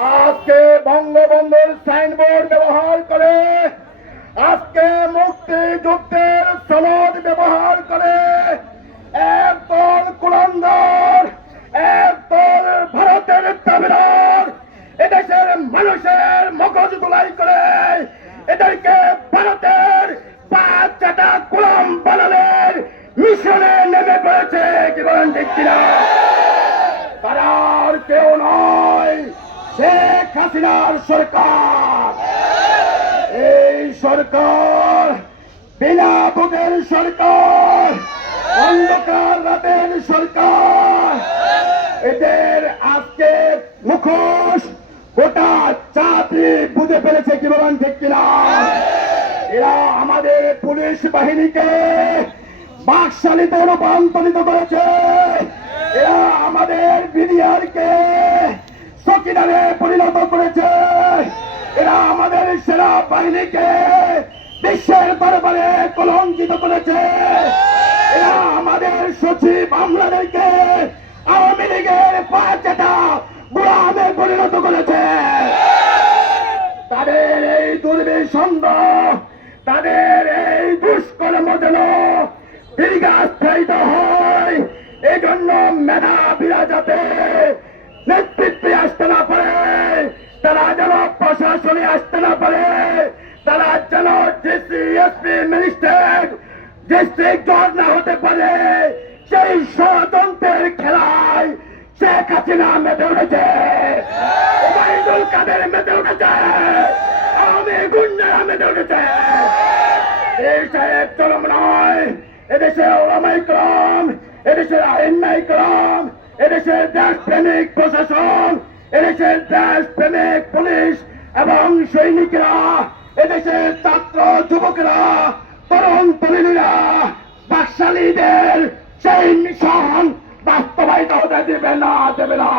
আজকে বঙ্গবন্ধুর সাইনবোর্ড ব্যবহার করে, আজকে মুক্তি মুক্তিযুদ্ধের সনদ ব্যবহার করে, একদল কুলন্দর একদল ভারতের দাবিদার এদেশের মানুষের মগজ ধুলাই করে, এদেরকে ভারতের পাঁচ চাটা কুলম বানালের মিশনে নেমে পড়েছে, কি বলেন ঠিক কিনা? তারা আর কেউ নয়। হাসিনার সরকার। এই সরকার বিনা ভোটের সরকার, অন্ধকার রাতের সরকার। এদের আজকে মুখোশ গোটা চাকরি বুঝে ফেলেছে কি বলেন ঠিক কিনা? এরা আমাদের পুলিশ বাহিনীকে বাকশালীতে রূপান্তরিত করেছে। এরা আমাদের বিডিআরকে সকিনারে পরিণত করেছে। এরা আমাদের সেনা বাহিনীকে বিশ্বের দরবারে কলঙ্কিত করেছে। এরা আমাদের সচিব আমলাদেরকে আওয়ামী লীগের পাঁচটা গোলামে পরিণত করেছে। তাদের এই দুর্বিসন্দ তাদের এই দুষ্কর্ম যেন দীর্ঘাস্থায়িত হয় এই জন্য মেধাবীরা প্রশাসনে আসতে না পারে, তারা যেন ডিসি, এসপি, মিনিস্টার, ডিস্ট্রিক্ট জজ না হতে পারে। সেই ষড়যন্ত্রের খেলায় শেখ হাসিনা মেতে উঠেছে। ওবায়দুল কাদের মেতে উঠেছে। আমি গুন্ডারা মেতে উঠেছে। এই সাহেব চরম নয়। এদেশের ওলামাই ক্রম এদেশের আইনাই ক্রম এদেশের দেশপ্রেমিক প্রশাসন এদেশের দেশপ্রেমিক পুলিশ এবং সৈনিকরা, এদেশের ছাত্র, যুবকরা তরুণ তরুণীরা বাকশালীদের সেই মিশন বাস্তবায়িত হতে দেবে না দেবে না।